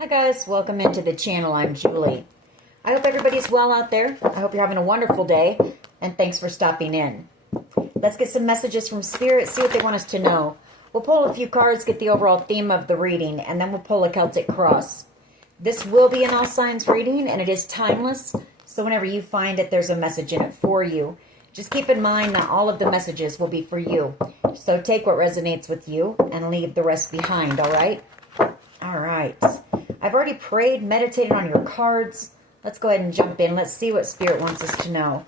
Hi guys, welcome into the channel. I'm Julie. I hope everybody's well out there. I hope you're having a wonderful day, and thanks for stopping in. Let's get some messages from Spirit, see what they want us to know. We'll pull a few cards, get the overall theme of the reading, and then we'll pull a Celtic cross. This will be an all signs reading, and it is timeless, so whenever you find it, there's a message in it for you. Just keep in mind that all of the messages will be for you. So take what resonates with you and leave the rest behind, all right? All right. I've already prayed, meditated on your cards. Let's go ahead and jump in. Let's see what Spirit wants us to know.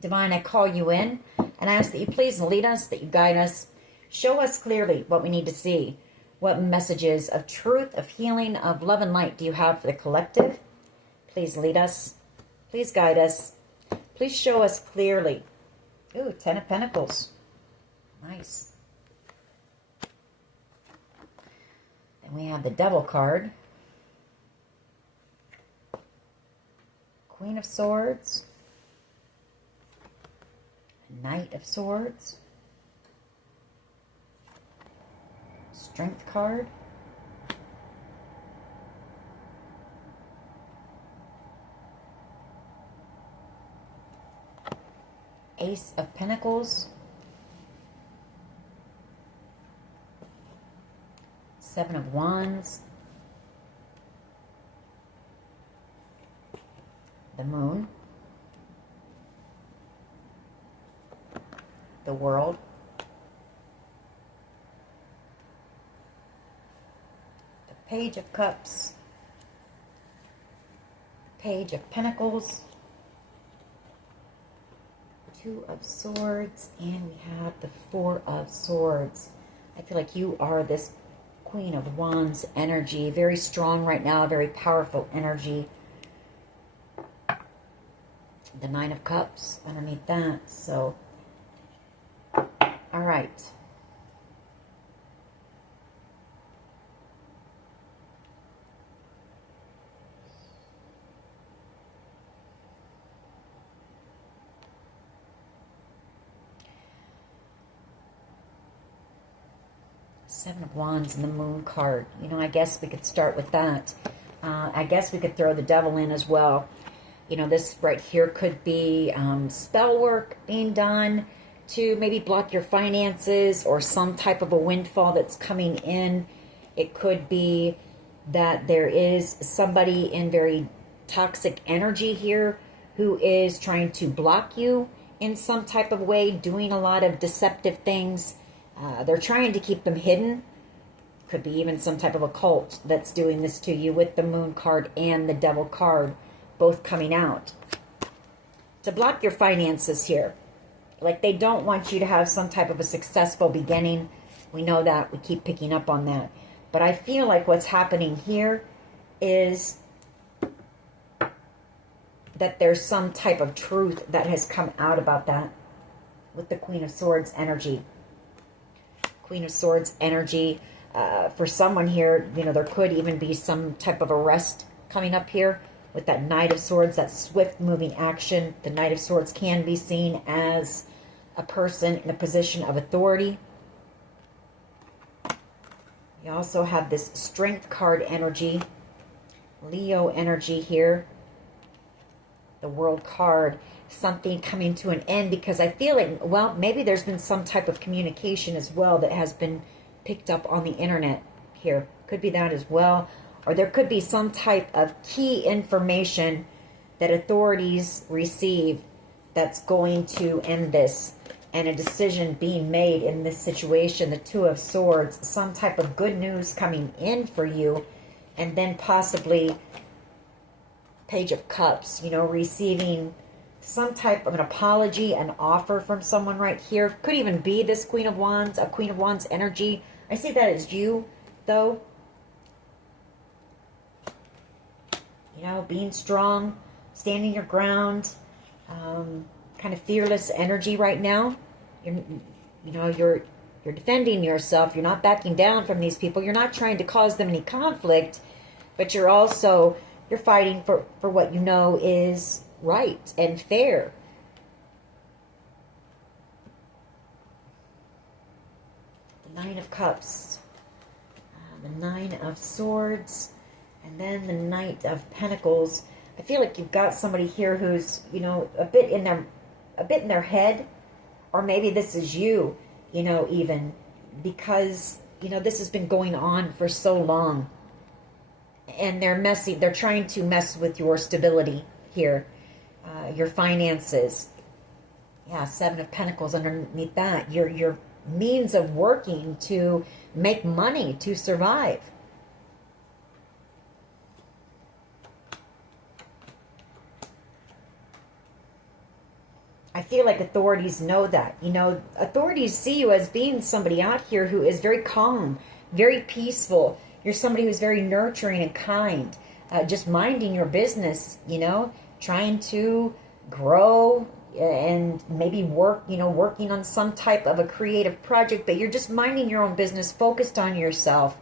Divine, I call you in, and I ask that you please lead us, that you guide us. Show us clearly what we need to see. What messages of truth, of healing, of love and light do you have for the collective? Please lead us. Please guide us. Please show us clearly. Ooh, Ten of Pentacles. Nice. And we have the Devil card. Queen of Swords. Knight of Swords. Strength card. Ace of Pentacles. Seven of Wands. The Moon. The World. The Page of Cups. Page of Pentacles. Two of Swords. And we have the Four of Swords. I feel like you are this Queen of Wands energy. Very strong right now. Very powerful energy. The Nine of Cups underneath that. So, all right. Seven of Wands and the Moon card. You know, I guess we could start with that. I guess we could throw the Devil in as well. You know, this right here could be spell work being done to maybe block your finances or some type of a windfall that's coming in. It could be that there is somebody in very toxic energy here who is trying to block you in some type of way, doing a lot of deceptive things. They're trying to keep them hidden. Could be even some type of a cult that's doing this to you with the Moon card and the Devil card both coming out. To block your finances here. Like they don't want you to have some type of a successful beginning. We know that. We keep picking up on that. But I feel like what's happening here is that there's some type of truth that has come out about that with the Queen of Swords energy. Queen of Swords energy. For someone here, you know, there could even be some type of arrest coming up here with that Knight of Swords, that swift moving action. The Knight of Swords can be seen as a person in a position of authority. You also have this Strength card energy, Leo energy here. The World card, something coming to an end, because I feel like, well, maybe there's been some type of communication as well that has been picked up on the internet here. Could be that as well. Or there could be some type of key information that authorities receive that's going to end this, and a decision being made in this situation. The Two of Swords, some type of good news coming in for you, and then possibly Page of Cups, you know, receiving some type of an apology, an offer from someone right here. Could even be this Queen of Wands, a Queen of Wands energy. I see that as you, though. You know, being strong, standing your ground, kind of fearless energy right now. You're defending yourself. You're not backing down from these people. You're not trying to cause them any conflict, but you're fighting for what you know is right and fair. The Nine of Cups. The Nine of Swords, and then the Knight of Pentacles. I feel like you've got somebody here who's, you know, a bit in their head, or maybe this is you, you know, even because, you know, this has been going on for so long, and they're trying to mess with your stability here, your finances. Yeah, Seven of Pentacles underneath that. Your means of working to make money to survive. I feel like authorities know that. You know, authorities see you as being somebody out here who is very calm, very peaceful. You're somebody who's very nurturing and kind. Just minding your business, you know, trying to grow and maybe work, you know, working on some type of a creative project, but you're just minding your own business, focused on yourself.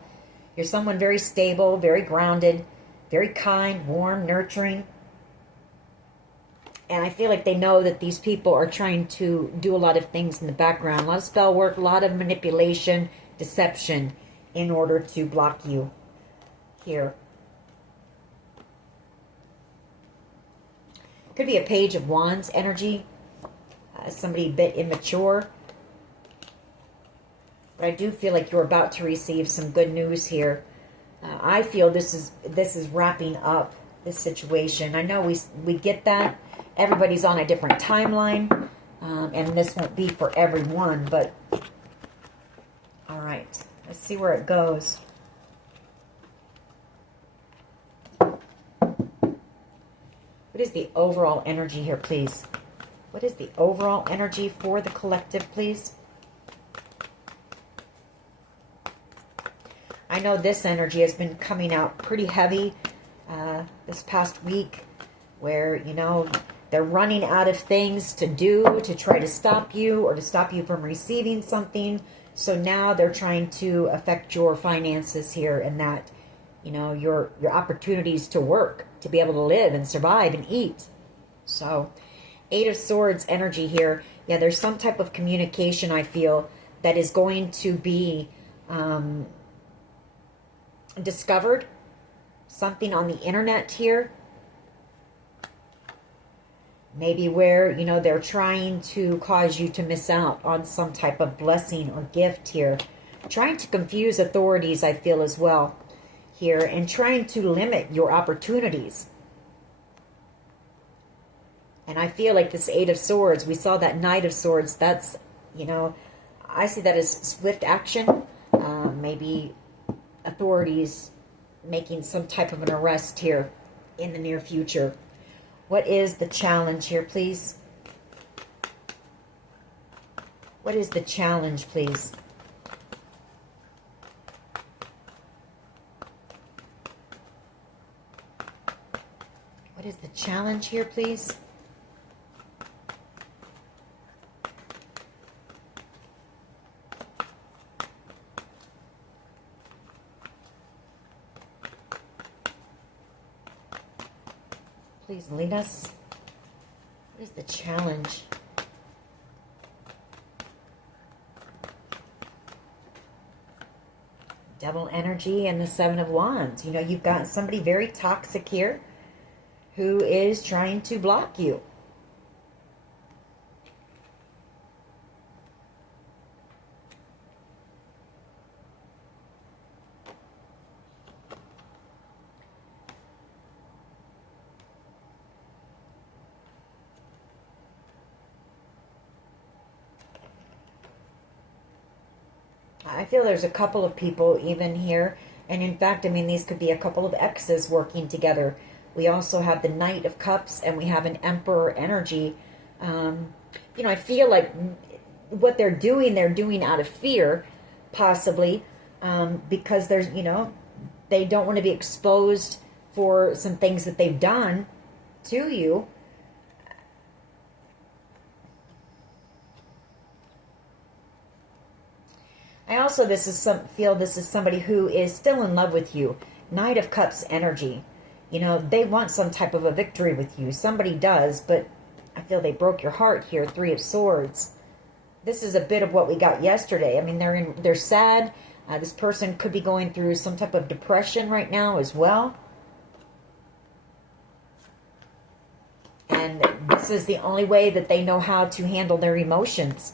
You're someone very stable, very grounded, very kind, warm, nurturing. And I feel like they know that these people are trying to do a lot of things in the background. A lot of spell work, a lot of manipulation, deception in order to block you here. Could be a Page of Wands energy. Somebody a bit immature. But I do feel like you're about to receive some good news here. I feel this is wrapping up this situation. I know we get that. Everybody's on a different timeline. And this won't be for everyone. But, all right. Let's see where it goes. What is the overall energy here, please? What is the overall energy for the collective, please? I know this energy has been coming out pretty heavy this past week, where, you know, they're running out of things to do to try to stop you or to stop you from receiving something. So now they're trying to affect your finances here, and that, you know, your opportunities to work, to be able to live and survive and eat. So, Eight of Swords energy here. Yeah, there's some type of communication, I feel, that is going to be discovered. Something on the internet here. Maybe where, you know, they're trying to cause you to miss out on some type of blessing or gift here. Trying to confuse authorities, I feel, as well here, and trying to limit your opportunities. And I feel like this Eight of Swords, we saw that Knight of Swords, that's, you know, I see that as swift action. Maybe authorities making some type of an arrest here in the near future. What is the challenge here, please? What is the challenge, please? What is the challenge here, please? Please lead us. What is the challenge? Devil energy and the Seven of Wands. You know, you've got somebody very toxic here who is trying to block you. I feel there's a couple of people even here. And in fact, I mean, these could be a couple of exes working together. We also have the Knight of Cups, and we have an Emperor energy. You know, I feel like what they're doing out of fear, possibly, because there's, you know, they don't want to be exposed for some things that they've done to you. I also feel this is somebody who is still in love with you. Knight of Cups energy. You know, they want some type of a victory with you. Somebody does, but I feel they broke your heart here. Three of Swords. This is a bit of what we got yesterday. I mean, they're sad. This person could be going through some type of depression right now as well. And this is the only way that they know how to handle their emotions.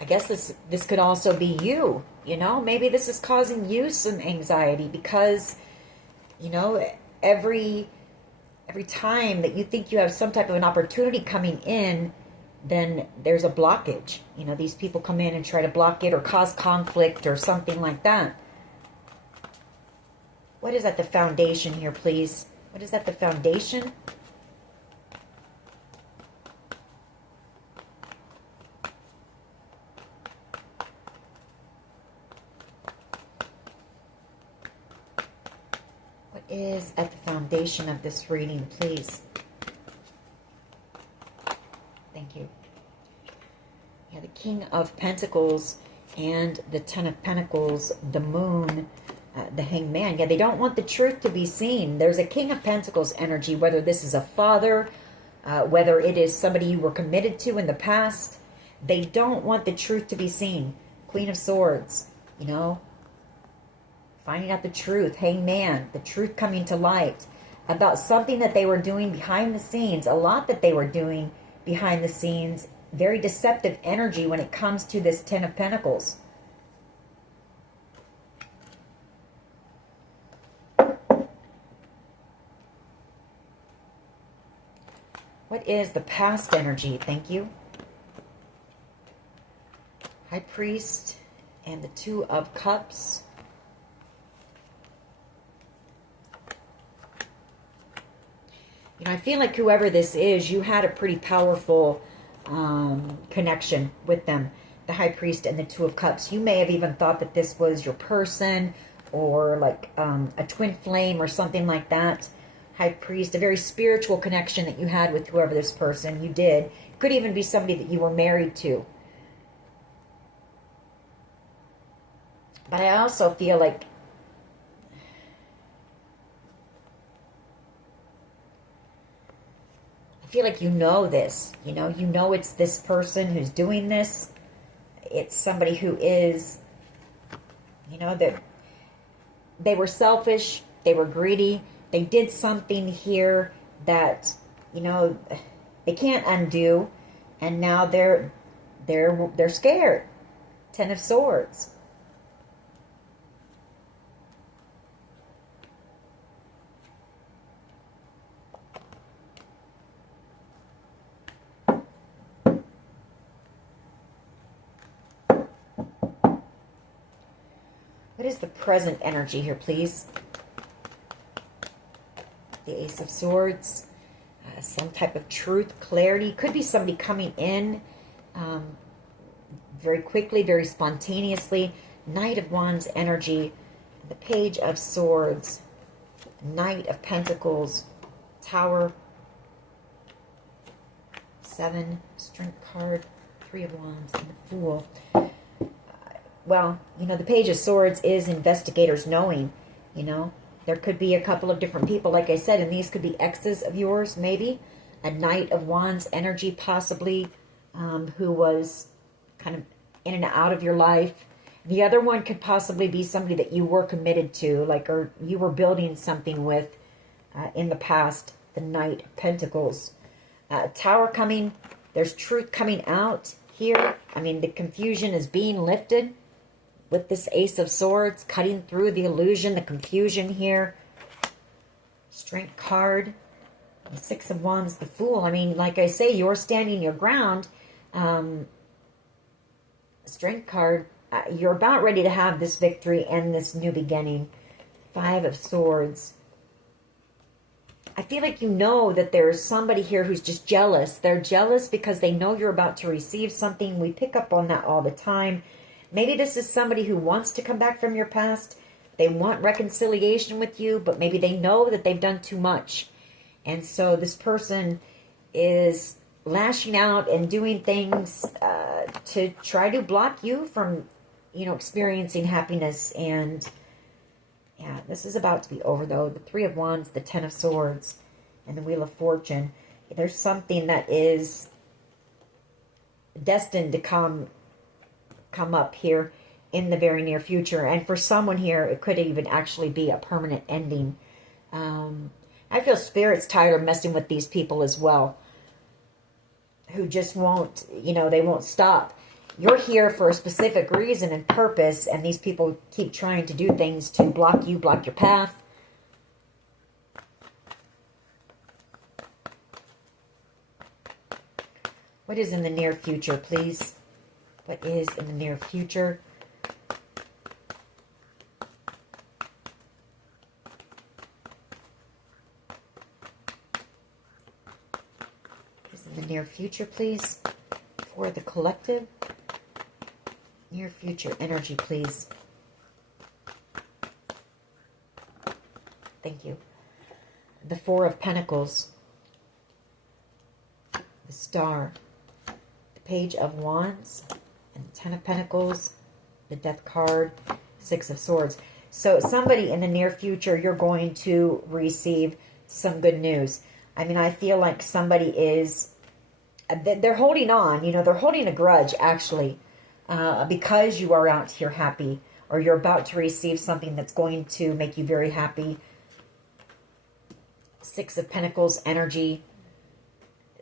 I guess this could also be you, you know. Maybe this is causing you some anxiety because, you know, every time that you think you have some type of an opportunity coming in, then there's a blockage. You know, these people come in and try to block it or cause conflict or something like that. What is at the foundation here, please? What is at the foundation? What is at the foundation of this reading, please? Thank you. Yeah, the King of Pentacles and the Ten of Pentacles, the Moon, the Hanged Man. Yeah, they don't want the truth to be seen. There's a King of Pentacles energy, whether this is a father, whether it is somebody you were committed to in the past. They don't want the truth to be seen. Queen of Swords, you know, finding out the truth. Hanged Man, the truth coming to light about something that they were doing behind the scenes, a lot that they were doing behind the scenes. Very deceptive energy when it comes to this Ten of Pentacles. What is the past energy? Thank you. High Priest and the Two of Cups. You know, I feel like whoever this is, you had a pretty powerful connection with them. The High Priest and the Two of Cups. You may have even thought that this was your person or like a twin flame or something like that. High Priest, a very spiritual connection that you had with whoever this person you did. Could even be somebody that you were married to. But I also feel like you know this. You know it's this person who's doing this. It's somebody who is, you know, that they were selfish, they were greedy. They did something here that, you know, they can't undo, and now they're scared. Ten of Swords. What is the present energy here, please? The Ace of Swords, some type of truth, clarity. Could be somebody coming in very quickly, very spontaneously. Knight of Wands energy, the Page of Swords, Knight of Pentacles, Tower, 7, Strength card, 3 of Wands, and the Fool. Well, you know, the Page of Swords is investigators knowing, you know. There could be a couple of different people, like I said, and these could be exes of yours, maybe. A Knight of Wands energy, possibly, who was kind of in and out of your life. The other one could possibly be somebody that you were committed to, like, or you were building something with in the past. The Knight of Pentacles. Tower coming. There's truth coming out here. I mean, the confusion is being lifted. With this Ace of Swords, cutting through the illusion, the confusion here. Strength card. The 6 of Wands, the Fool. I mean, like I say, you're standing your ground. Strength card. You're about ready to have this victory and this new beginning. 5 of Swords. I feel like you know that there's somebody here who's just jealous. They're jealous because they know you're about to receive something. We pick up on that all the time. Maybe this is somebody who wants to come back from your past. They want reconciliation with you, but maybe they know that they've done too much. And so this person is lashing out and doing things to try to block you from, you know, experiencing happiness. And yeah, this is about to be over, though. The 3 of Wands, the 10 of Swords, and the Wheel of Fortune. There's something that is destined to come up here in the very near future. And for someone here, it could even actually be a permanent ending. I feel Spirit's tired of messing with these people as well, who just won't, they won't stop. You're here for a specific reason and purpose, and these people keep trying to do things to block you, block your path. What is in the near future, please? What is in the near future? What is in the near future, please? For the collective. Near future energy, please. Thank you. The Four of Pentacles. The Star. The Page of Wands. And the Ten of Pentacles. The Death card. Six of Swords. So somebody in the near future, you're going to receive some good news. I mean, I feel like somebody is... They're holding on. They're holding a grudge, actually. Because you are out here happy, or you're about to receive something that's going to make you very happy. Six of Pentacles energy.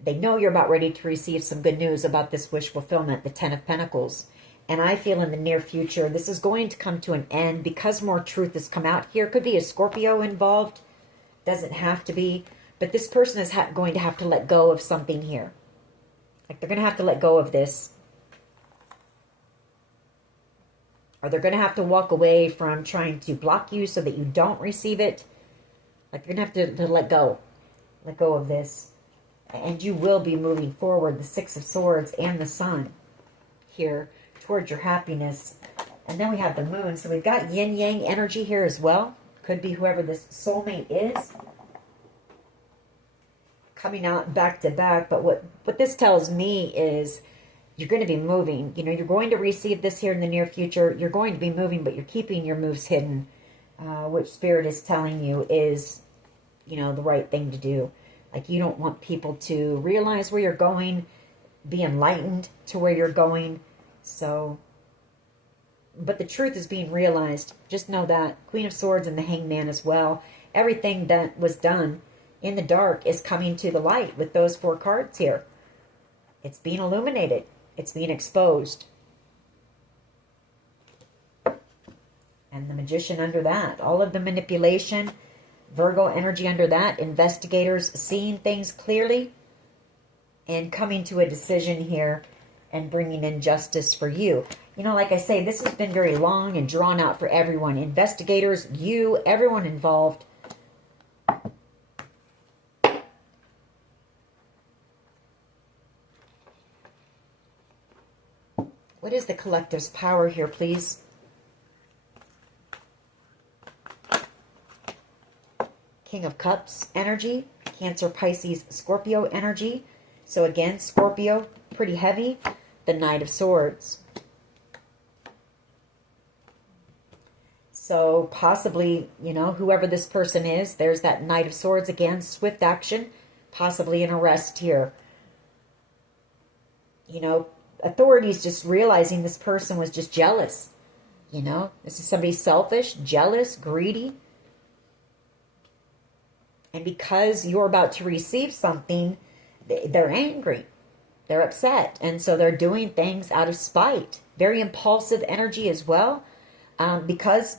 They know you're about ready to receive some good news about this wish fulfillment, the Ten of Pentacles. And I feel in the near future, this is going to come to an end because more truth has come out here. Could be a Scorpio involved. Doesn't have to be. But this person is going to have to let go of something here. Like they're going to have to let go of this. Or they're going to have to walk away from trying to block you so that you don't receive it. Like you're going to have to let go. Let go of this. And you will be moving forward. The Six of Swords and the Sun here towards your happiness. And then we have the Moon. So we've got yin-yang energy here as well. Could be whoever this soulmate is. Coming out back to back. But what this tells me is... you're going to be moving. You're going to receive this here in the near future. You're going to be moving, but you're keeping your moves hidden, which Spirit is telling you is, the right thing to do. Like, you don't want people to realize where you're going, be enlightened to where you're going. So, but the truth is being realized. Just know that. Queen of Swords and the Hangman as well. Everything that was done in the dark is coming to the light with those four cards here. It's being illuminated. It's being exposed. And the Magician under that. All of the manipulation. Virgo energy under that. Investigators seeing things clearly. And coming to a decision here. And bringing in justice for you. Like I say, this has been very long and drawn out for everyone. Investigators, you, everyone involved. What is the collective's power here, please? King of Cups energy. Cancer, Pisces, Scorpio energy. So again, Scorpio, pretty heavy. The Knight of Swords. So possibly, whoever this person is, there's that Knight of Swords again. Swift action. Possibly an arrest here. Authorities just realizing this person was just jealous. This is somebody selfish, jealous, greedy. And because you're about to receive something, they're angry. They're upset. And so they're doing things out of spite. Very impulsive energy as well. Because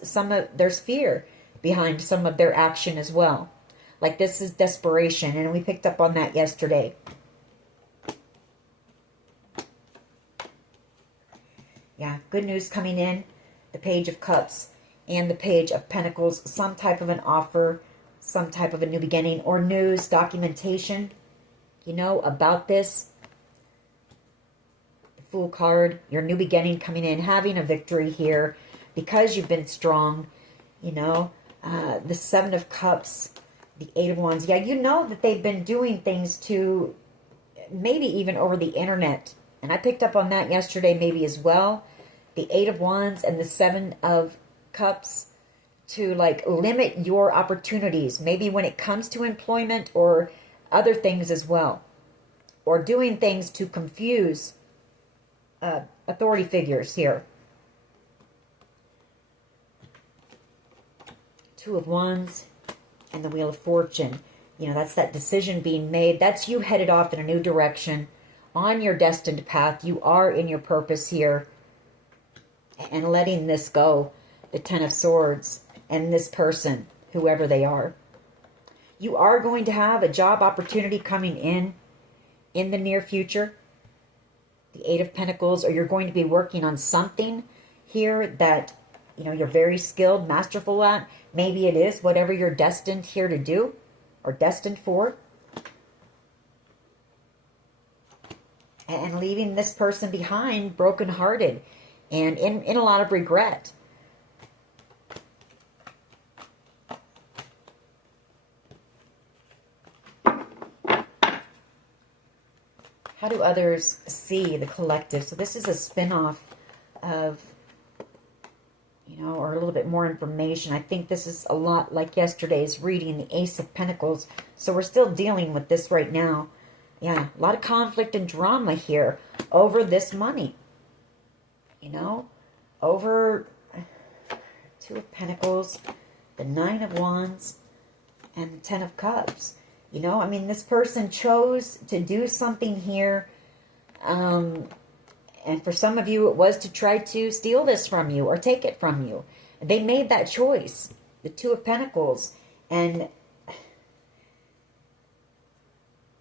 there's fear behind some of their action as well. Like this is desperation. And we picked up on that yesterday. Yeah, good news coming in. The Page of Cups and the Page of Pentacles. Some type of an offer, some type of a new beginning, or news, documentation, about this. The Fool card, your new beginning coming in, having a victory here because you've been strong. The Seven of Cups, the Eight of Wands. Yeah, that they've been doing things to maybe even over the internet. And I picked up on that yesterday maybe as well. The Eight of Wands and the Seven of Cups to limit your opportunities. Maybe when it comes to employment or other things as well. Or doing things to confuse authority figures here. Two of Wands and the Wheel of Fortune. You know, that's that decision being made. That's you headed off in a new direction on your destined path. You are in your purpose here and letting this go. The Ten of Swords and this person, whoever they are. You are going to have a job opportunity coming in the near future. The Eight of Pentacles, or you're going to be working on something here that, you know, you're very skilled, masterful at. Maybe it is whatever you're destined here to do or destined for. And leaving this person behind brokenhearted and in a lot of regret. How do others see the collective? So this is a spin-off of, you know, or a little bit more information. I think this is a lot like yesterday's reading, the Ace of Pentacles. So we're still dealing with this right now. Yeah, a lot of conflict and drama here over this money. You know, over Two of Pentacles, the Nine of Wands, and the Ten of Cups. You know, I mean, this person chose to do something here. And for some of you, it was to try to steal this from you or take it from you. They made that choice. The Two of Pentacles. And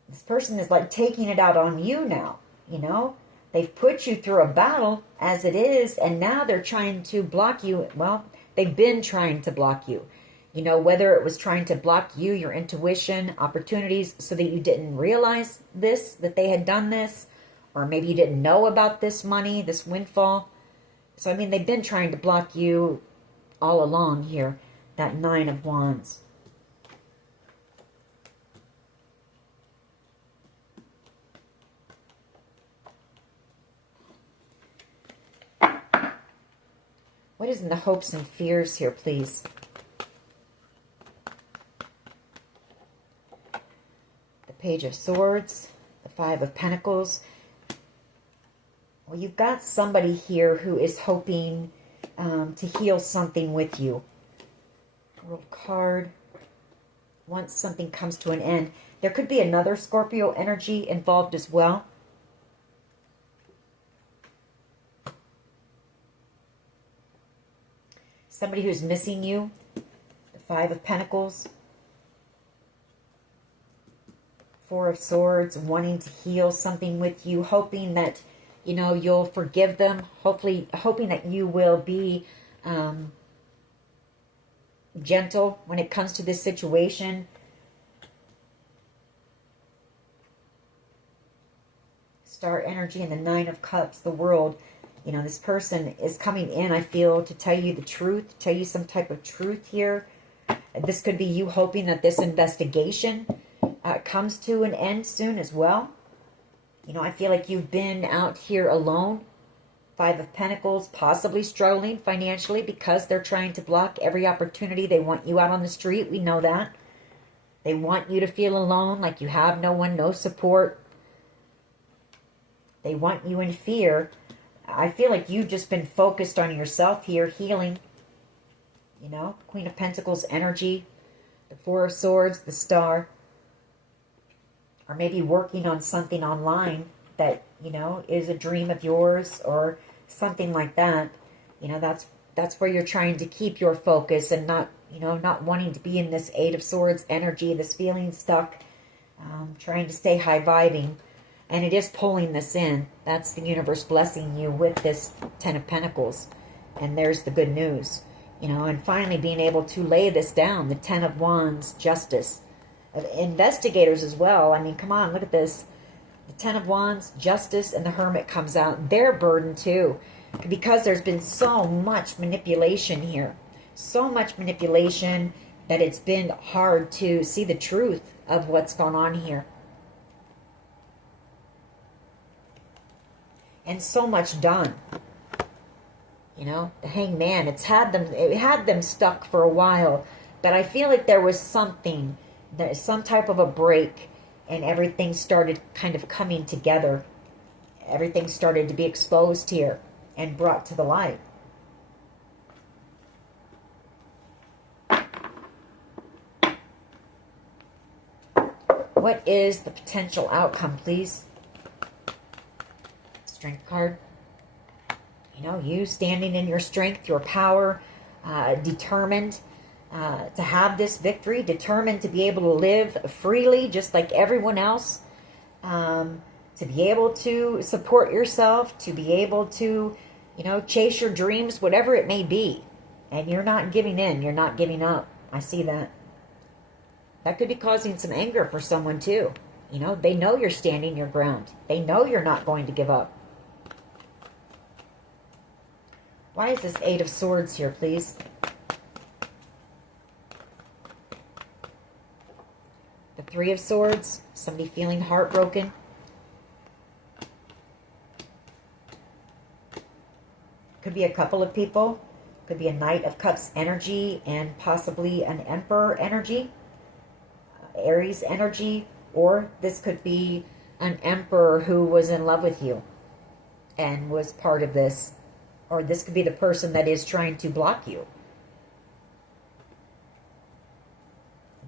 this person is like taking it out on you now. You know, they've put you through a battle as it is. And now they're trying to block you. Well, they've been trying to block you. You know, whether it was trying to block you, your intuition, opportunities, so that you didn't realize this, that they had done this, or maybe you didn't know about this money, this windfall. So, I mean, they've been trying to block you all along here, that Nine of Wands. What is in the hopes and fears here, please? Page of Swords, the Five of Pentacles. Well, you've got somebody here who is hoping to heal something with you. World card. Once something comes to an end. There could be another Scorpio energy involved as well. Somebody who's missing you. The Five of Pentacles. Four of Swords, wanting to heal something with you, hoping that, you know, you'll forgive them, hopefully hoping that you will be gentle when it comes to this situation. Star energy and the Nine of Cups, the World. You know, this person is coming in, I feel, to tell you the truth, tell you some type of truth here. This could be you hoping that this investigation comes to an end soon as well. You know, I feel like you've been out here alone. Five of Pentacles, possibly struggling financially because they're trying to block every opportunity. They want you out on the street. We know that. They want you to feel alone, like you have no one, no support. They want you in fear. I feel like you've just been focused on yourself here, healing. You know, Queen of Pentacles energy, the Four of Swords, the Star. Or maybe working on something online that, you know, is a dream of yours or something like that. You know, that's where you're trying to keep your focus and not, you know, not wanting to be in this Eight of Swords energy, this feeling stuck, trying to stay high-vibing. And it is pulling this in. That's the universe blessing you with this Ten of Pentacles. And there's the good news. You know, and finally being able to lay this down, the Ten of Wands, justice. Investigators as well. I mean, come on, look at this. The Ten of Wands, justice, and the Hermit comes out. They're burdened too. Because there's been so much manipulation here. So much manipulation that it's been hard to see the truth of what's gone on here. And so much done. You know, the Hangman, it had them stuck for a while. But I feel like there was something. There's some type of a break, and everything started kind of coming together. everything started to be exposed here and brought to the light. What is the potential outcome, please? Strength card. You know, you standing in your strength, your power, determined to have this victory, determined to be able to live freely just like everyone else, to be able to support yourself, to be able to, you know, chase your dreams, whatever it may be. And you're not giving in, you're not giving up. I see that. That could be causing some anger for someone too. You know, they know you're standing your ground. They know you're not going to give up. Why is this Eight of Swords here, please? The Three of Swords, somebody feeling heartbroken. Could be a couple of people. Could be a Knight of Cups energy and possibly an Emperor energy. Aries energy, or this could be an emperor who was in love with you and was part of this, or this could be the person that is trying to block you.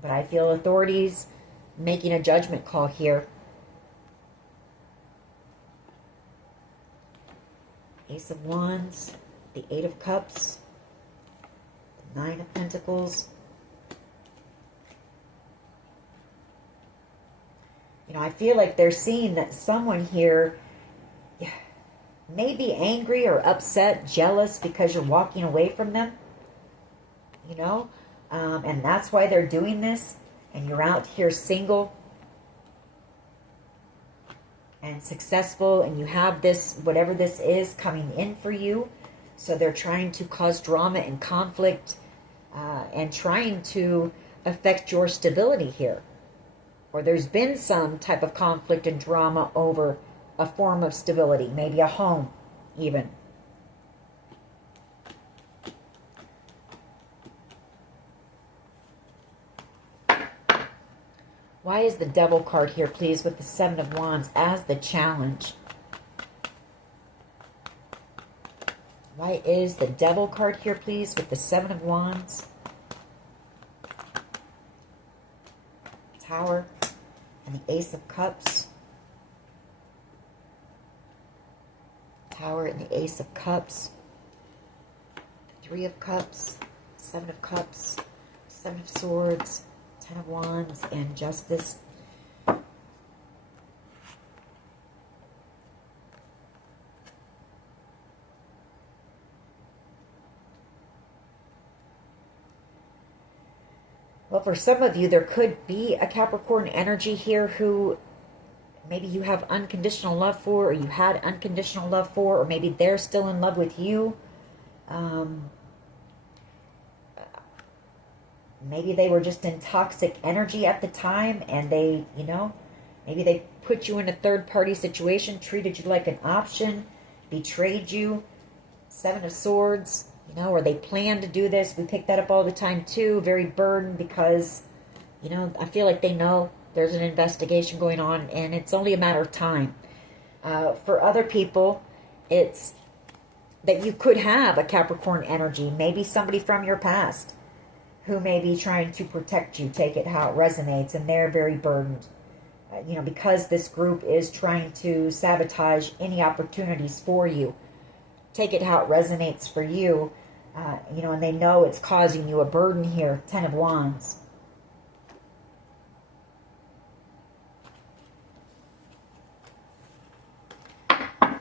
But I feel authorities making a judgment call here. Ace of Wands, the Eight of Cups, the Nine of Pentacles. You know, I feel like they're seeing that someone here may be angry or upset, jealous because you're walking away from them. You know, and that's why they're doing this. And you're out here single and successful, and you have this, whatever this is, coming in for you. So they're trying to cause drama and conflict and trying to affect your stability here. Or there's been some type of conflict and drama over a form of stability, maybe a home even. Why is the Devil card here, please, with the Seven of Wands as the challenge? Why is the Devil card here, please, with the Seven of Wands? Tower. And the Ace of Cups. Tower and the Ace of Cups. The Three of Cups. Seven of Cups. Seven of Swords. Ten of Wands. And Justice. Well, for some of you, there could be a Capricorn energy here who maybe you have unconditional love for, or you had unconditional love for, or maybe they're still in love with you. Maybe they were just in toxic energy at the time, and they, you know, maybe they put you in a third-party situation, treated you like an option, betrayed you. Seven of Swords. You know, or they plan to do this. We pick that up all the time too. Very burdened because, you know, I feel like they know there's an investigation going on and it's only a matter of time. For other people, it's that you could have a Capricorn energy. Maybe somebody from your past who may be trying to protect you. Take it how it resonates. And they're very burdened. You know, because this group is trying to sabotage any opportunities for you. Take it how it resonates for you, you know, and they know it's causing you a burden here. Ten of Wands.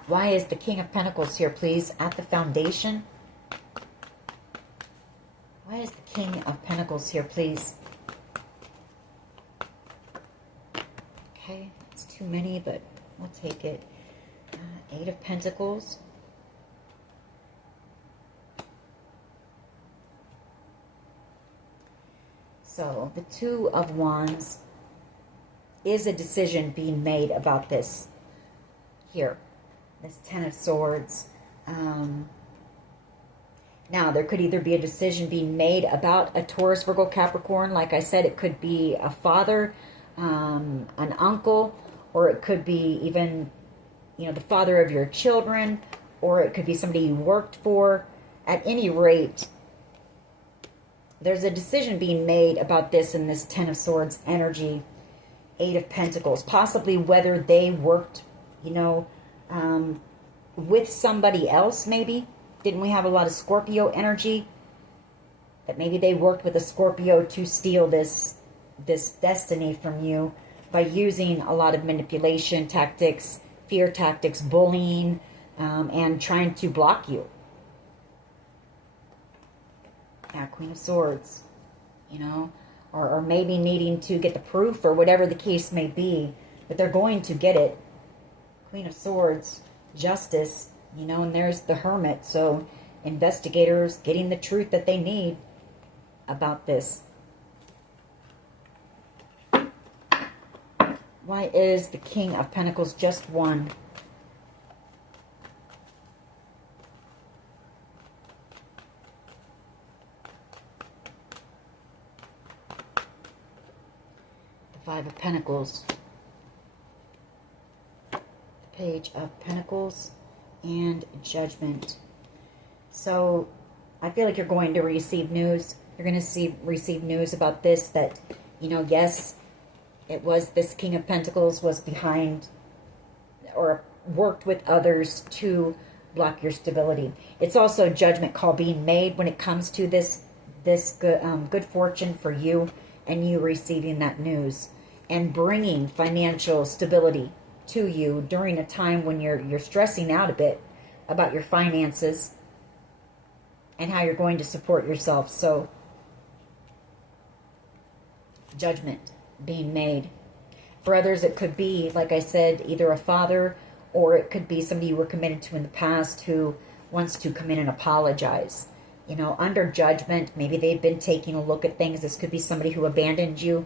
Why is the King of Pentacles here, please, at the foundation? Why is the King of Pentacles here, please? Okay, it's too many, but we'll take it. Eight of Pentacles. So, the Two of Wands is a decision being made about this here. This Ten of Swords. Now, there could either be a decision being made about a Taurus, Virgo, Capricorn. Like I said, it could be a father, an uncle, or it could be even, you know, the father of your children, or it could be somebody you worked for. At any rate, there's a decision being made about this in this Ten of Swords energy, Eight of Pentacles, possibly whether they worked, you know, with somebody else, maybe. Didn't we have a lot of Scorpio energy? That maybe they worked with a Scorpio to steal this destiny from you by using a lot of manipulation tactics, fear tactics, bullying, and trying to block you. Yeah, Queen of Swords, you know, or maybe needing to get the proof or whatever the case may be, but they're going to get it. Queen of Swords, Justice, you know, and there's the Hermit. So investigators getting the truth that they need about this. Why is the King of Pentacles just one? The Five of Pentacles. The Page of Pentacles and Judgment. So I feel like you're going to receive news. You're going to receive news about this, that, you know, yes, it was this King of Pentacles was behind or worked with others to block your stability. It's also a judgment call being made when it comes to this good fortune for you and you receiving that news and bringing financial stability to you during a time when you're stressing out a bit about your finances and how you're going to support yourself. So judgment being made. For others, it could be, like I said, either a father, or it could be somebody you were committed to in the past who wants to come in and apologize. You know, under judgment, maybe they've been taking a look at things. This could be somebody who abandoned you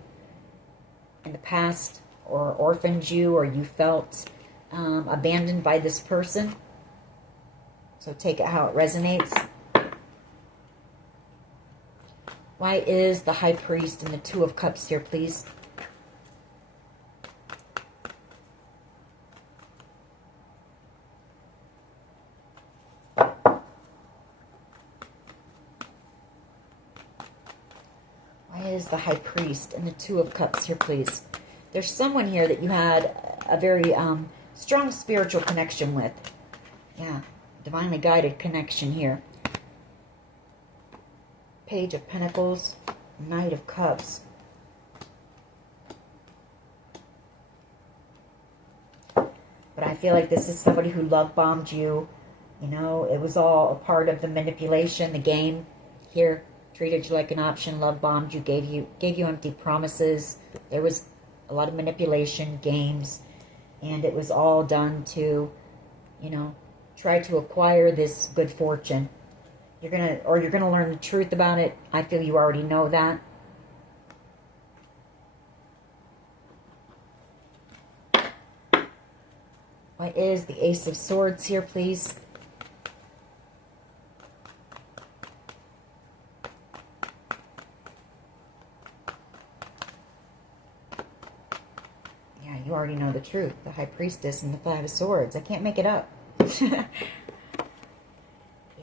in the past, or orphaned you, or you felt abandoned by this person. So take it how it resonates. Why is the High Priest and the Two of Cups here, please? Why is the High Priest and the Two of Cups here, please? There's someone here that you had a very strong spiritual connection with. Yeah, divinely guided connection here. Page of Pentacles, Knight of Cups. But I feel like this is somebody who love bombed you. You know, it was all a part of the manipulation, the game. Here, treated you like an option, love bombed you, gave you empty promises. There was a lot of manipulation, games, and it was all done to, you know, try to acquire this good fortune. You're gonna learn the truth about it. I feel you already know that. Why is the Ace of Swords here, please? Yeah, you already know the truth. The High Priestess and the Five of Swords. I can't make it up. You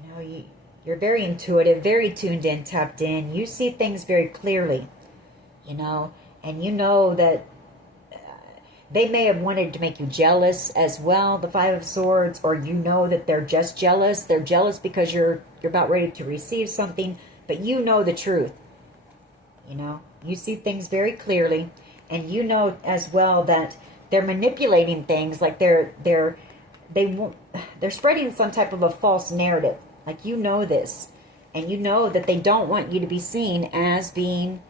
know, you're very intuitive, very tuned in, tapped in. You see things very clearly, you know, and you know that they may have wanted to make you jealous as well, the Five of Swords, or you know that they're just jealous. They're jealous because you're about ready to receive something, but you know the truth. You know, you see things very clearly, and you know as well that they're manipulating things, like they're spreading some type of a false narrative. Like, you know this, and you know that they don't want you to be seen as being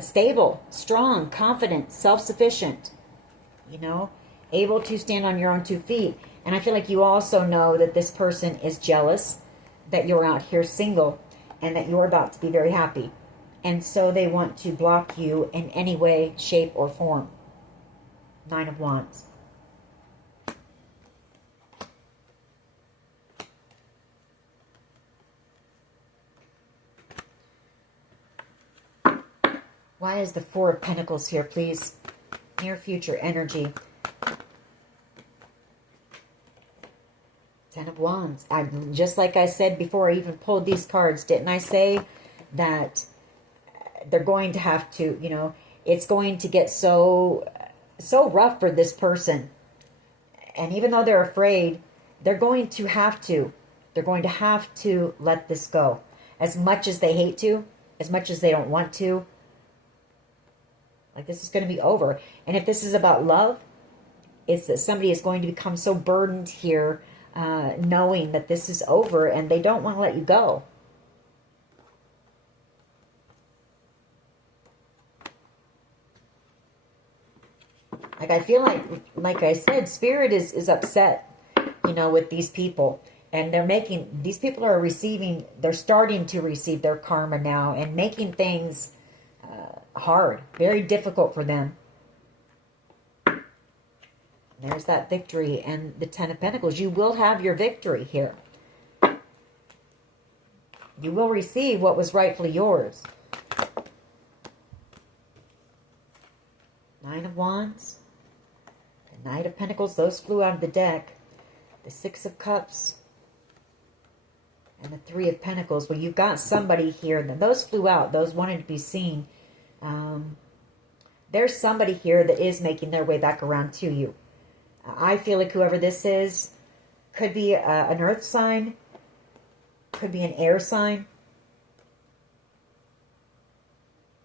stable, strong, confident, self-sufficient, you know, able to stand on your own 2 feet. And I feel like you also know that this person is jealous that you're out here single and that you're about to be very happy. And so they want to block you in any way, shape, or form. Nine of Wands. Why is the Four of Pentacles here, please? Near future energy. Wands. Just like I said before I even pulled these cards, didn't I say that they're going to have to, you know, it's going to get so rough for this person. And even though they're afraid, they're going to have to. They're going to have to let this go. As much as they hate to, as much as they don't want to. Like, this is going to be over. And if this is about love, it's that somebody is going to become so burdened here, knowing that this is over, and they don't want to let you go. Like, I feel like I said, Spirit is upset, you know, with these people. And these people are receiving, they're starting to receive their karma now and making things hard, very difficult for them. There's that victory and the Ten of Pentacles. You will have your victory here. You will receive what was rightfully yours. Nine of Wands. The Knight of Pentacles. Those flew out of the deck. The Six of Cups. And the Three of Pentacles. Well, you've got somebody here. Those flew out. Those wanted to be seen. There's somebody here that is making their way back around to you. I feel like whoever this is could be an earth sign, could be an air sign,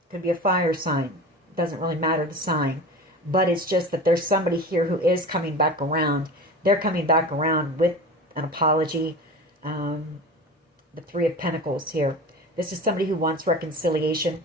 could be a fire sign. Doesn't really matter the sign. But it's just that there's somebody here who is coming back around. They're coming back around with an apology. The Three of Pentacles here. This is somebody who wants reconciliation.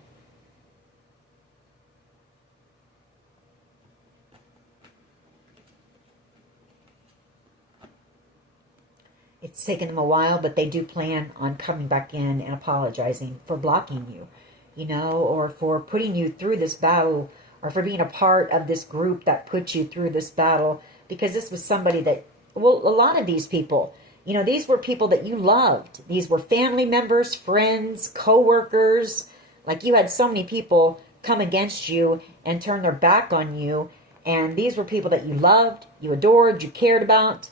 It's taken them a while, but they do plan on coming back in and apologizing for blocking you, you know, or for putting you through this battle, or for being a part of this group that put you through this battle, because this was somebody that, well, a lot of these people, you know, these were people that you loved. These were family members, friends, co-workers. Like, you had so many people come against you and turn their back on you, and these were people that you loved, you adored, you cared about.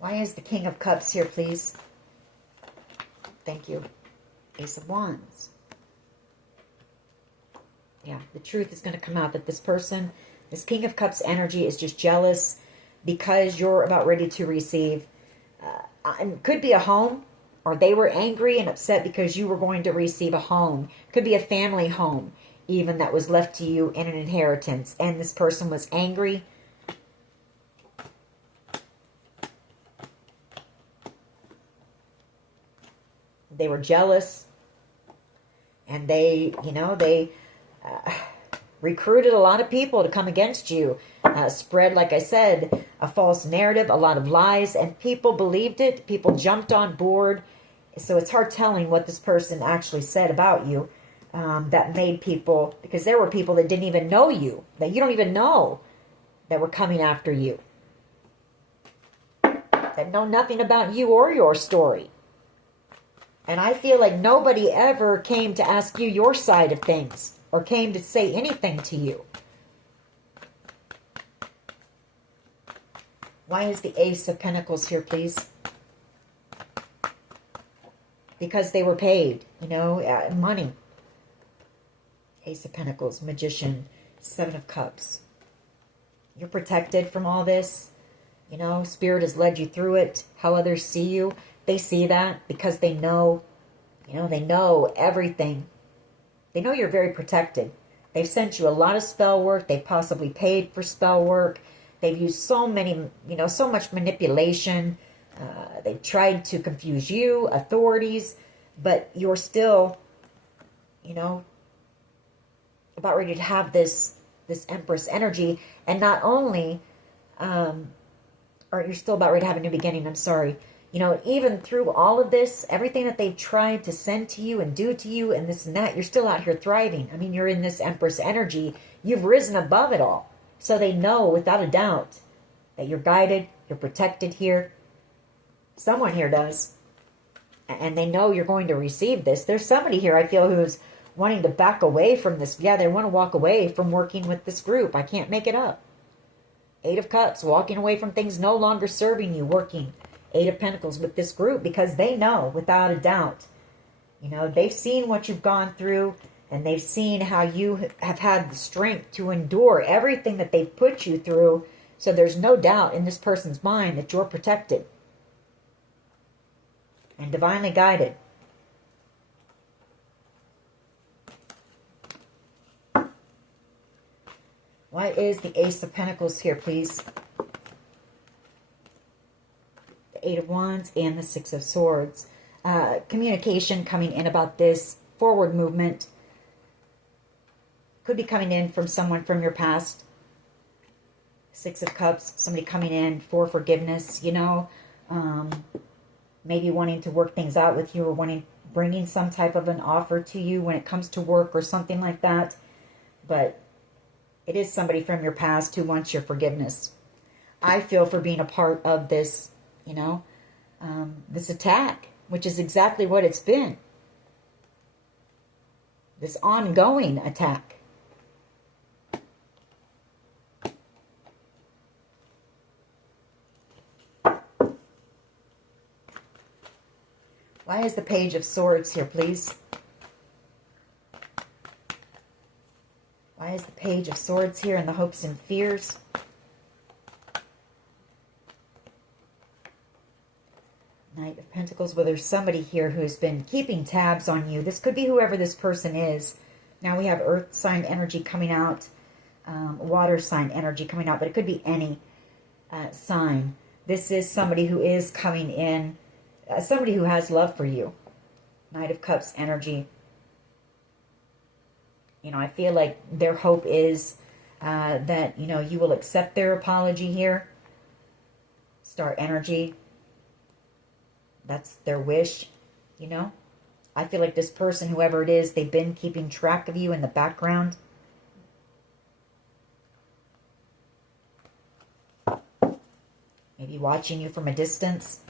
Why is the King of Cups here, please? Thank you. Ace of Wands. Yeah, the truth is going to come out that this person, this King of Cups energy is just jealous because you're about ready to receive. It could be a home, or they were angry and upset because you were going to receive a home. Could be a family home, even, that was left to you in an inheritance. And this person was angry. They were jealous, and they, you know, they recruited a lot of people to come against you, spread, like I said, a false narrative, a lot of lies, and people believed it. People jumped on board. So it's hard telling what this person actually said about you, that made people, because there were people that didn't even know you, that you don't even know, that were coming after you, that know nothing about you or your story. And I feel like nobody ever came to ask you your side of things, or came to say anything to you. Why is the Ace of Pentacles here, please? Because they were paid, you know, money. Ace of Pentacles, Magician, Seven of Cups. You're protected from all this. You know, Spirit has led you through it. How others see you, they see that because they know, you know, they know everything. They know you're very protected. They've sent you a lot of spell work. They've possibly paid for spell work. They've used so many, you know, so much manipulation. They've tried to confuse you, authorities, but you're still, you know, about ready to have this Empress energy. And not only, or you're still about ready to have a new beginning, I'm sorry. You know, even through all of this, everything that they've tried to send to you and do to you and this and that, you're still out here thriving. I mean, you're in this Empress energy. You've risen above it all. So they know without a doubt that you're guided, you're protected here. Someone here does. And they know you're going to receive this. There's somebody here, I feel, who's wanting to back away from this. Yeah, they want to walk away from working with this group. I can't make it up. 8 of Cups, walking away from things no longer serving you, working 8 of Pentacles with this group because they know, without a doubt, you know, they've seen what you've gone through and they've seen how you have had the strength to endure everything that they've put you through. So there's no doubt in this person's mind that you're protected and divinely guided. Why is the Ace of Pentacles here, please? The 8 of Wands and the 6 of Swords. Communication coming in about this. Forward movement. Could be coming in from someone from your past. 6 of Cups. Somebody coming in for forgiveness, you know. Maybe wanting to work things out with you or bringing some type of an offer to you when it comes to work or something like that. But it is somebody from your past who wants your forgiveness. I feel for being a part of this, you know, this attack, which is exactly what it's been. This ongoing attack. Why is the Page of Swords here, please? Why is the Page of Swords here in the hopes and fears? Knight of Pentacles. Well, there's somebody here who has been keeping tabs on you. This could be whoever this person is. Now we have earth sign energy coming out, water sign energy coming out, but it could be any sign. This is somebody who is coming in, somebody who has love for you. Knight of Cups energy. You know, I feel like their hope is that, you know, you will accept their apology here. Star energy. That's their wish, you know. I feel like this person, whoever it is, they've been keeping track of you in the background. Maybe watching you from a distance.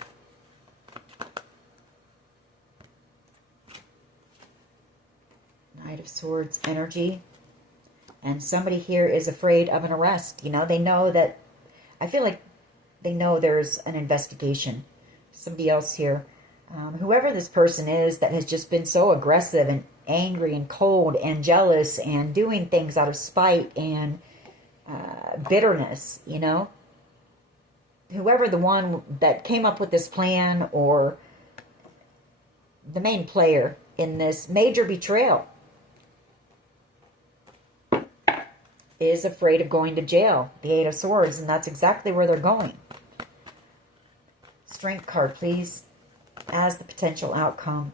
Knight of Swords energy. And somebody here is afraid of an arrest. You know, they know that, I feel like they know there's an investigation. Somebody else here. Whoever this person is that has just been so aggressive and angry and cold and jealous and doing things out of spite and bitterness, you know. Whoever the one that came up with this plan or the main player in this major betrayal is afraid of going to jail. The 8 of Swords, and that's exactly where they're going. Strength card, please, as the potential outcome.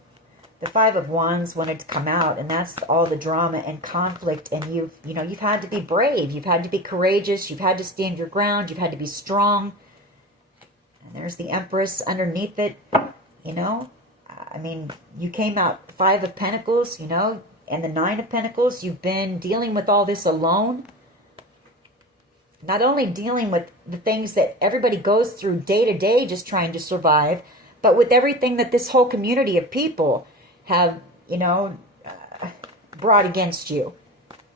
The 5 of Wands wanted to come out, and that's all the drama and conflict, and you've had to be brave, you've had to be courageous, you've had to stand your ground, you've had to be strong. And there's the Empress underneath it, you know. I mean, you came out 5 of Pentacles, you know, and the 9 of Pentacles. You've been dealing with all this alone. Not only dealing with the things that everybody goes through day to day just trying to survive, but with everything that this whole community of people have, you know, brought against you.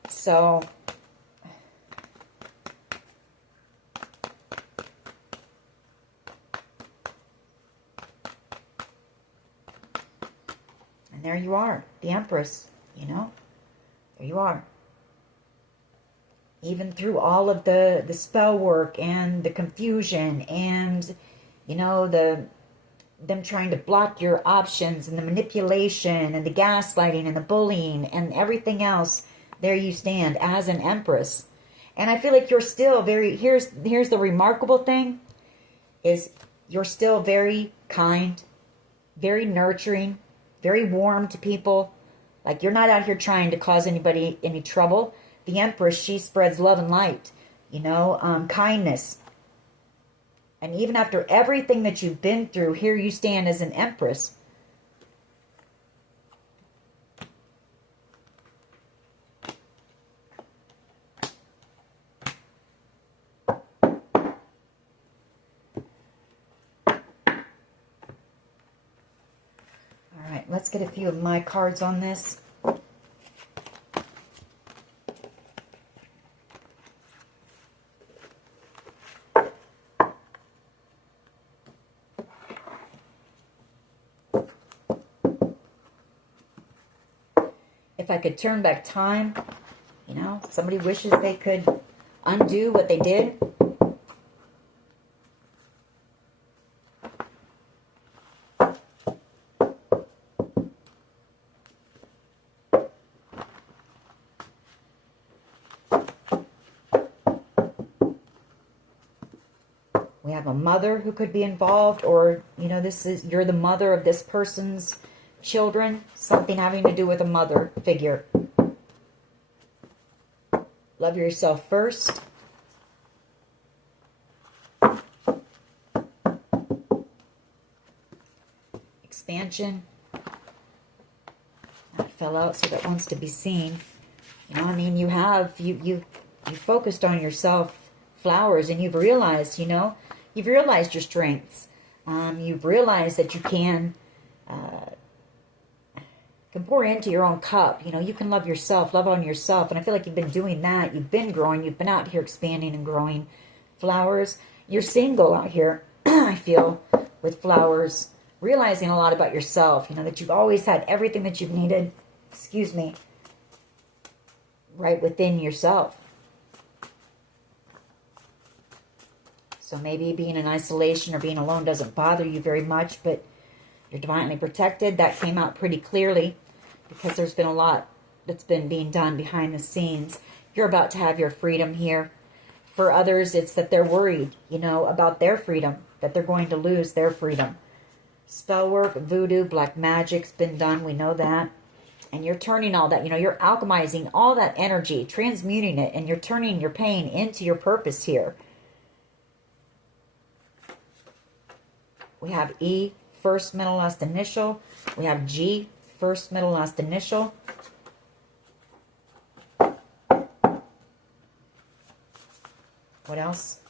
So, and there you are, the Empress, you know, there you are. Even through all of the spell work and the confusion and, you know, them trying to block your options and the manipulation and the gaslighting and the bullying and everything else, there you stand as an Empress. And I feel like you're still very, here's the remarkable thing, is you're still very kind, very nurturing, very warm to people. Like, you're not out here trying to cause anybody any trouble. The Empress, she spreads love and light, you know, kindness. And even after everything that you've been through, here you stand as an Empress. All right, let's get a few of my cards on this. if I could turn back time, you know, somebody wishes they could undo what they did. We have a mother who could be involved, or, you know, you're the mother of this person's children. Something having to do with a mother figure. Love yourself first. Expansion. That fell out, so that wants to be seen. You know, I mean, you focused on yourself, flowers, and you've realized, you know, you've realized your strengths. You've realized that you can pour into your own cup. You know, you can love yourself, love on yourself. And I feel like you've been doing that. You've been growing. You've been out here expanding and growing. Flowers. You're single out here, I feel, with flowers. Realizing a lot about yourself. You know, that you've always had everything that you've needed. Excuse me. Right within yourself. So maybe being in isolation or being alone doesn't bother you very much, but you're divinely protected. That came out pretty clearly because there's been a lot that's been being done behind the scenes. You're about to have your freedom here. For others, it's that they're worried, you know, about their freedom, that they're going to lose their freedom. Spell work, voodoo, black magic's been done. We know that. And you're turning all that, you know, you're alchemizing all that energy, transmuting it, and you're turning your pain into your purpose here. We have E, first, middle, last initial. We have G, first, middle, last initial. What else?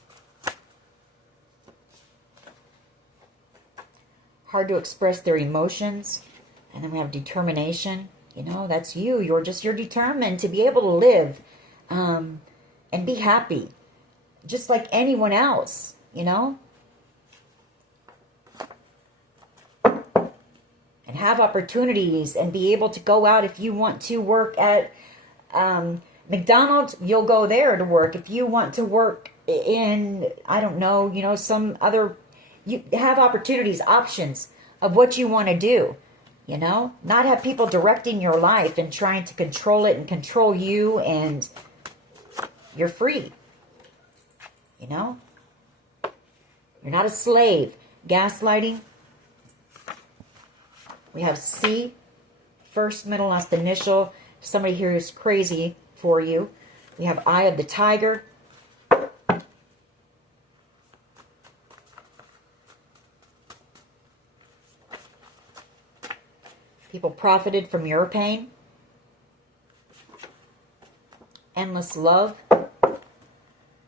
Hard to express their emotions. And then we have determination. You know, that's you. You're determined to be able to live and be happy. Just like anyone else, you know. And have opportunities and be able to go out. If you want to work at McDonald's, you'll go there to work. If you want to work in, I don't know, you know, some other, you have opportunities, options of what you want to do, you know, not have people directing your life and trying to control it and control you, and you're free, you know, you're not a slave. Gaslighting. We have C, first, middle, last initial. Somebody here is crazy for you. We have Eye of the Tiger. People profited from your pain. Endless love.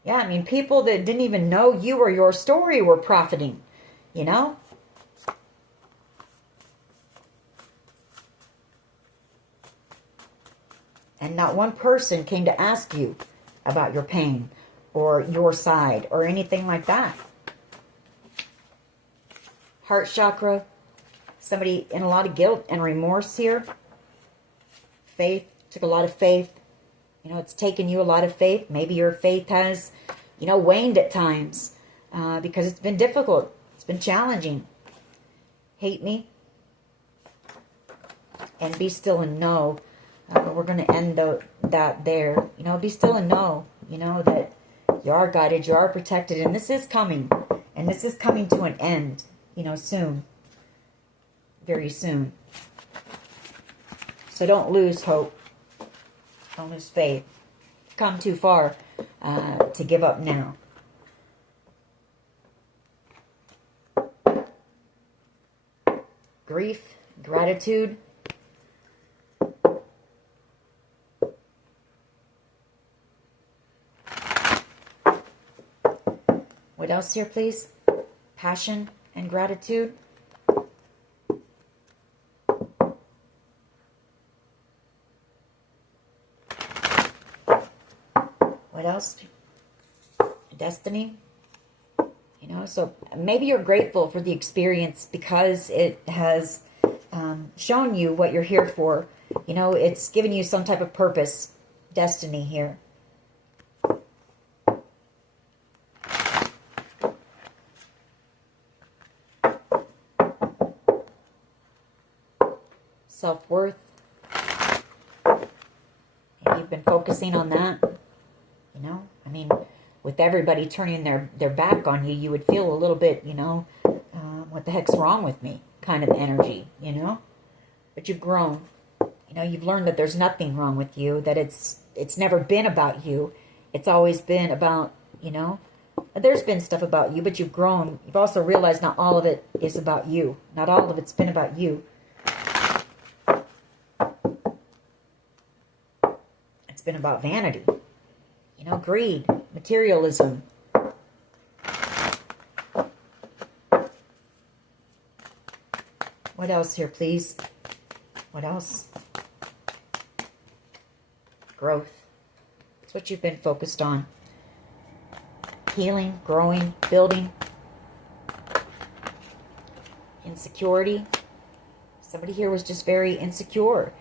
Yeah, I mean, people that didn't even know you or your story were profiting, you know? And not one person came to ask you about your pain or your side or anything like that. Heart chakra. Somebody in a lot of guilt and remorse here. Faith. Took a lot of faith. You know, it's taken you a lot of faith. Maybe your faith has, you know, waned at times because it's been difficult. It's been challenging. Hate me. And be still and know. We're going to end that there. You know, be still and know, you know, that you are guided, you are protected, and this is coming. And this is coming to an end, you know, soon. Very soon. So don't lose hope. Don't lose faith. You've come too far to give up now. Grief, gratitude. What else here, please? Passion and gratitude. What else? Destiny. You know, so maybe you're grateful for the experience because it has shown you what you're here for. You know, it's given you some type of purpose, destiny here. Self-worth. You've been focusing on that. You know, I mean, with everybody turning their back on you, you would feel a little bit, you know, what the heck's wrong with me kind of energy, you know? But you've grown. You know, you've learned that there's nothing wrong with you, that it's never been about you. It's always been about, you know, there's been stuff about you, but you've grown. You've also realized not all of it is about you. Not all of it's been about you. It's been about vanity, you know, greed, materialism. What else here, please? What else? Growth. It's what you've been focused on. Healing, growing, building. Insecurity. Somebody here was just very insecure.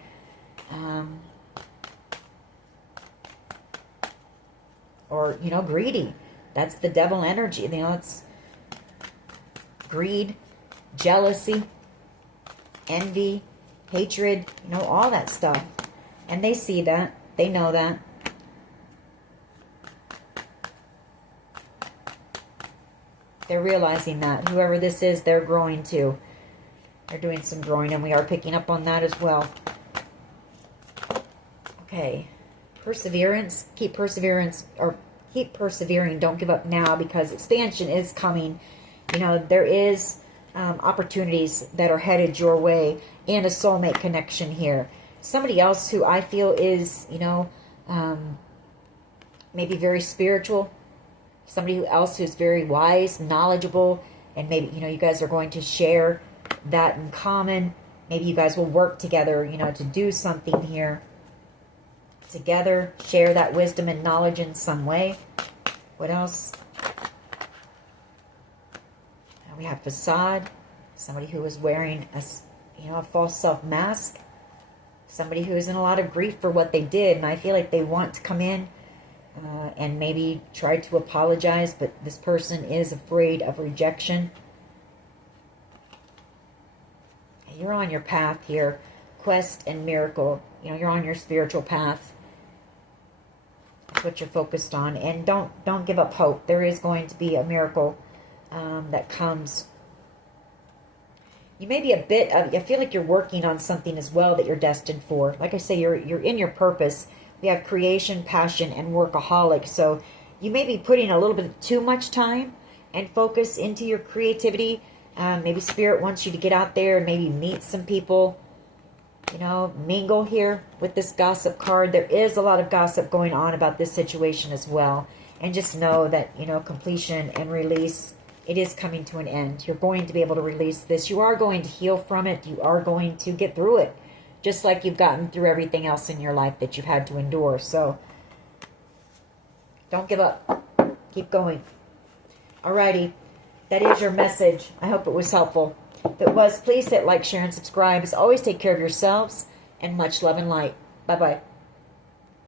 Or, you know, greedy. That's the devil energy. You know, it's greed, jealousy, envy, hatred, you know, all that stuff. And they see that. They know that. They're realizing that. Whoever this is, they're growing too. They're doing some growing, and we are picking up on that as well. Okay. Perseverance. Keep perseverance, or keep persevering. Don't give up now, because expansion is coming. You know, there is opportunities that are headed your way, and a soulmate connection here. Somebody else who I feel is, you know, maybe very spiritual. Somebody else who's very wise, knowledgeable, and maybe, you know, you guys are going to share that in common. Maybe you guys will work together, you know, to do something here. Together, share that wisdom and knowledge in some way. What else? We have facade. Somebody who is wearing a, you know, a false self mask. Somebody who is in a lot of grief for what they did, and I feel like they want to come in and maybe try to apologize, but this person is afraid of rejection. You're on your path here. Quest and miracle. You know, you're on your spiritual path. That's what you're focused on. And don't give up hope. There is going to be a miracle that comes. You may be a bit of, I feel like you're working on something as well that you're destined for. Like I say, you're in your purpose. We have creation, passion, and workaholic. So you may be putting a little bit too much time and focus into your creativity. Maybe Spirit wants you to get out there and maybe meet some people. You know, mingle here with this gossip card. There is a lot of gossip going on about this situation as well. And just know that, you know, completion and release, it is coming to an end. You're going to be able to release this. You are going to heal from it. You are going to get through it. Just like you've gotten through everything else in your life that you've had to endure. So, don't give up. Keep going. Alrighty. That is your message. I hope it was helpful. If it was, please hit like, share, and subscribe. As always, take care of yourselves, and much love and light. Bye-bye.